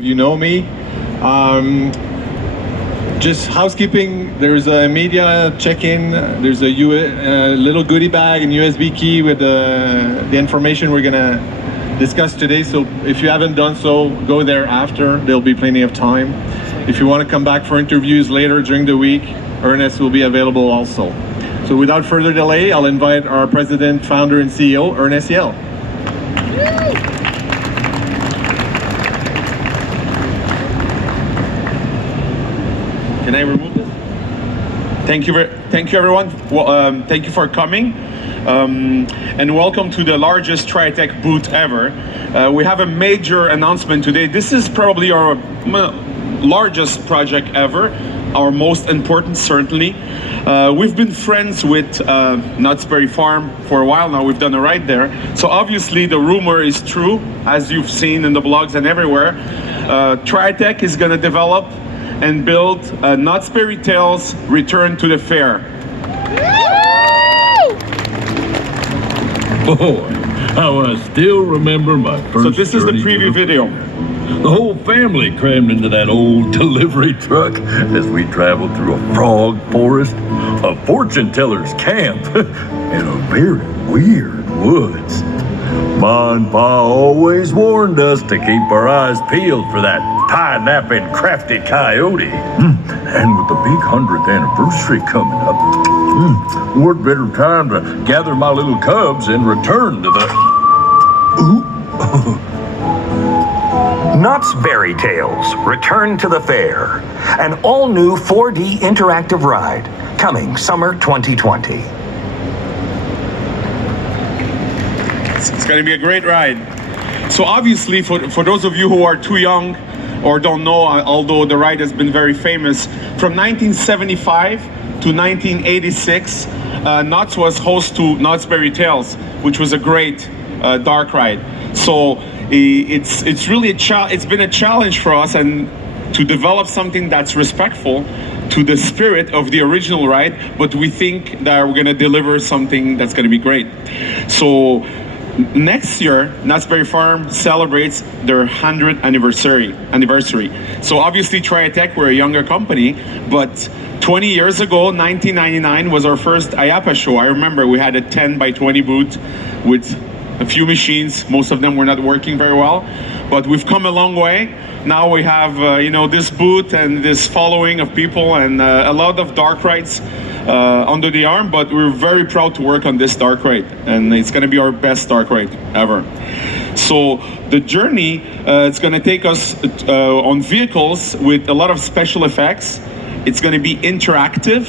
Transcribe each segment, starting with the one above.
You know me. Just housekeeping, there's a media check-in, there's a little goodie bag and USB key with the information we're gonna discuss today. So if you haven't done so, go there after. There'll be plenty of time. If you want to come back for interviews later during the week, Ernest will be available also. So without further delay, I'll invite our president, founder, and CEO, Ernest Yell. Can I remove this? Thank you everyone. Well, thank you for coming, and welcome to the largest Triotech booth ever. We have a major announcement today. This is probably our largest project ever, our most important certainly. We've been friends with Knott's Berry Farm for a while now. We've done a ride there. So obviously the rumor is true, as you've seen in the blogs and everywhere. Triotech is going to develop and build Knott's Berry Tales Return to the Fair. Boy, how I still remember my first. So this is the preview video. The whole family crammed into that old delivery truck as we traveled through a frog forest, a fortune teller's camp, and a very weird woods. Ma and Pa always warned us to keep our eyes peeled for that pie-napping, crafty coyote. And with the big 100th anniversary coming up, what better time to gather my little cubs and return to the... Knott's Berry Tales Return to the Fair, an all-new 4D interactive ride, coming summer 2020. It's going to be a great ride. So obviously, for those of you who are too young or don't know, although the ride has been very famous, from 1975 to 1986, Knott's was host to Knott's Berry Tales, which was a great dark ride. So it's really it's been a challenge for us and to develop something that's respectful to the spirit of the original ride, but we think that we're going to deliver something that's going to be great. So next year, Knott's Berry Farm celebrates their 100th anniversary. So obviously Triotech, we're a younger company, but 20 years ago, 1999 was our first IAPA show. I remember we had a 10 by 20 booth with a few machines. Most of them were not working very well, but we've come a long way. Now we have this booth and this following of people and a lot of dark rides under the arm, but we're very proud to work on this dark ride, and it's going to be our best dark ride ever. So the journey, it's going to take us on vehicles with a lot of special effects. It's going to be interactive,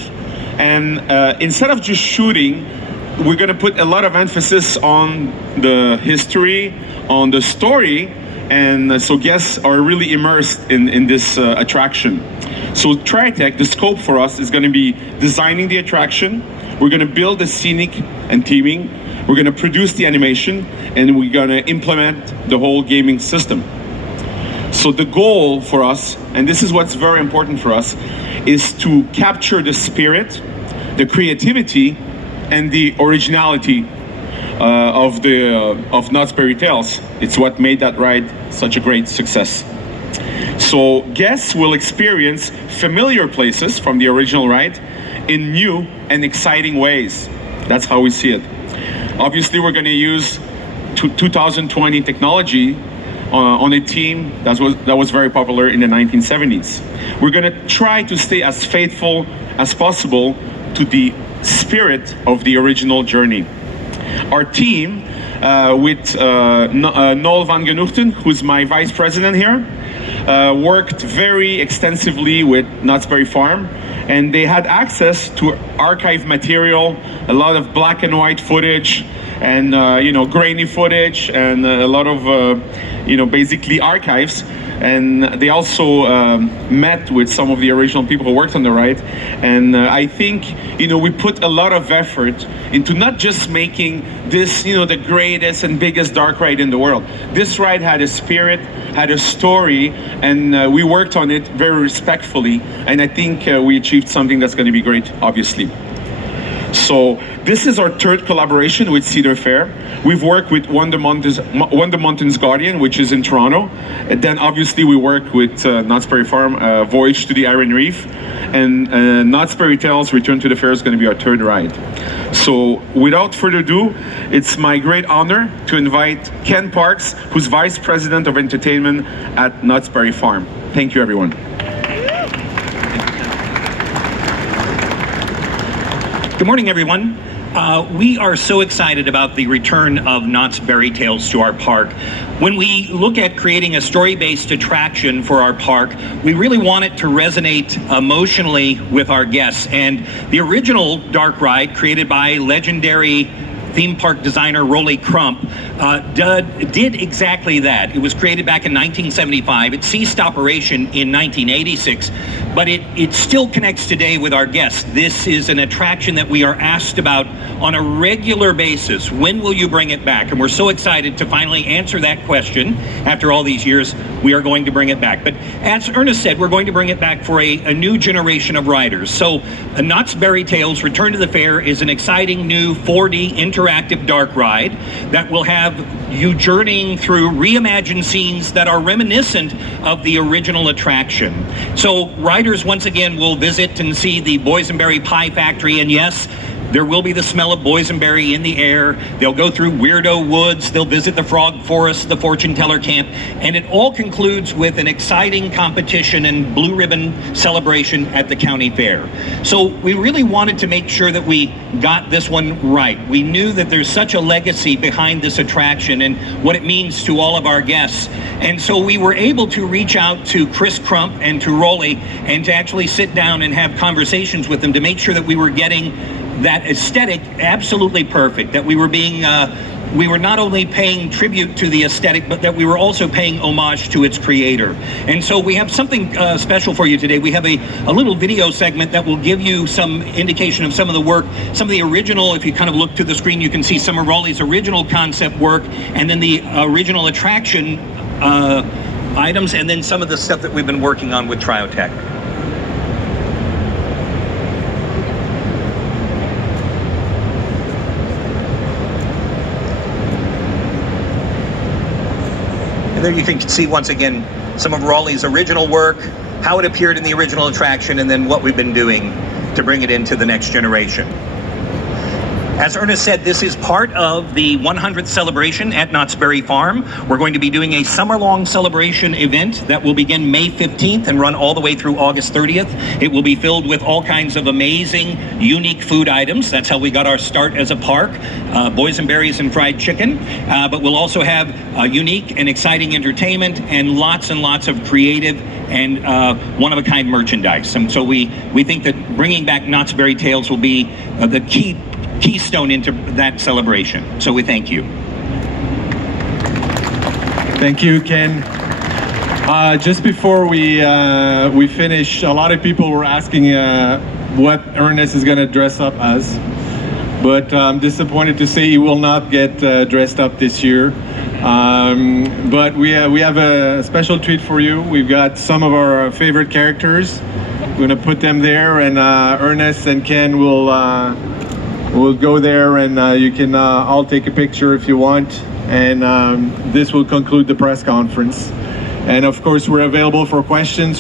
and instead of just shooting, we're going to put a lot of emphasis on the history, on the story, and so guests are really immersed in this attraction. So Triotech, the scope for us is going to be designing the attraction, we're going to build the scenic and theming, we're going to produce the animation, and we're going to implement the whole gaming system. So the goal for us, and this is what's very important for us, is to capture the spirit, the creativity, and the originality of Knott's Berry Tales. It's what made that ride such a great success. So guests will experience familiar places from the original ride in new and exciting ways. That's how we see it. Obviously, we're going to use 2020 technology on a theme that was very popular in the 1970s. We're going to try to stay as faithful as possible to the spirit of the original journey. Our team, with Noel van Genoegten, who's my vice president here, worked very extensively with Knott's Berry Farm, and they had access to archive material, a lot of black and white footage, and grainy footage, and a lot of basically archives. And they also met with some of the original people who worked on the ride. And I think, we put a lot of effort into not just making this, the greatest and biggest dark ride in the world. This ride had a spirit, had a story, and we worked on it very respectfully. And I think we achieved something that's going to be great, obviously. So this is our third collaboration with Cedar Fair. We've worked with Wonder Mountains Guardian, which is in Toronto. And then obviously we work with Knott's Berry Farm, Voyage to the Iron Reef. And Knott's Berry Tales Return to the Fair is going to be our third ride. So without further ado, it's my great honor to invite Ken Parks, who's Vice President of Entertainment at Knott's Berry Farm. Thank you, everyone. Good morning, everyone. We are so excited about the return of Knott's Berry Tales to our park. When we look at creating a story-based attraction for our park, we really want it to resonate emotionally with our guests. And the original dark ride, created by legendary theme park designer Rolly Crump, did exactly that. It was created back in 1975. It ceased operation in 1986, but it still connects today with our guests. This is an attraction that we are asked about on a regular basis. When will you bring it back? And we're so excited to finally answer that question. After all these years, we are going to bring it back. But as Ernest said, we're going to bring it back for a new generation of riders. So Knott's Berry Tales Return to the Fair is an exciting new 4D interactive dark ride that will have you journeying through reimagined scenes that are reminiscent of the original attraction. So riders once again will visit and see the boysenberry pie factory, and yes, there will be the smell of boysenberry in the air. They'll go through Weirdo Woods, they'll visit the Frog Forest, the Fortune Teller Camp, and it all concludes with an exciting competition and blue ribbon celebration at the county fair. So we really wanted to make sure that we got this one right. We knew that there's such a legacy behind this attraction and what it means to all of our guests. And so we were able to reach out to Chris Crump and to Rolly and to actually sit down and have conversations with them to make sure that we were getting that aesthetic absolutely perfect, that we were being we were not only paying tribute to the aesthetic, but that we were also paying homage to its creator. And so we have something special for you today. We have a little video segment that will give you some indication of some of the work, some of the original. If you kind of look to the screen, you can see some of Rolly's original concept work, and then the original attraction items, and then some of the stuff that we've been working on with Triotech. There you can see once again some of Rolly's original work, how it appeared in the original attraction, and then what we've been doing to bring it into the next generation. As Ernest said, this is part of the 100th celebration at Knott's Berry Farm. We're going to be doing a summer-long celebration event that will begin May 15th and run all the way through August 30th. It will be filled with all kinds of amazing, unique food items. That's how we got our start as a park, boysenberries and fried chicken. But we'll also have unique and exciting entertainment and lots of creative and one-of-a-kind merchandise. And so we think that bringing back Knott's Berry Tales will be the keystone into that celebration. So we thank you. Thank you, Ken. Just before we finish, a lot of people were asking what Ernest is going to dress up as, but I'm disappointed to say he will not get dressed up this year. But we have a special treat for you. We've got some of our favorite characters. We're going to put them there, and Ernest and Ken will go there, and you can all take a picture if you want. And this will conclude the press conference. And of course, we're available for questions.